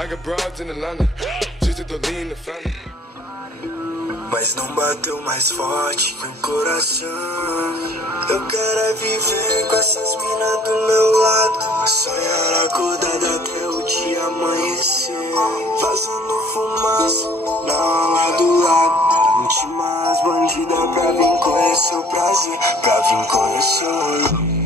I got broads in Atlanta, just to lean the family. Mas não bateu mais forte que o coração. Eu quero é viver com essas minas do meu lado, sonhar acordado até o dia amanhecer, vazando fumaça na ala do lado. Intima as bandidas pra vir conhecer o prazer, pra vir conhecer o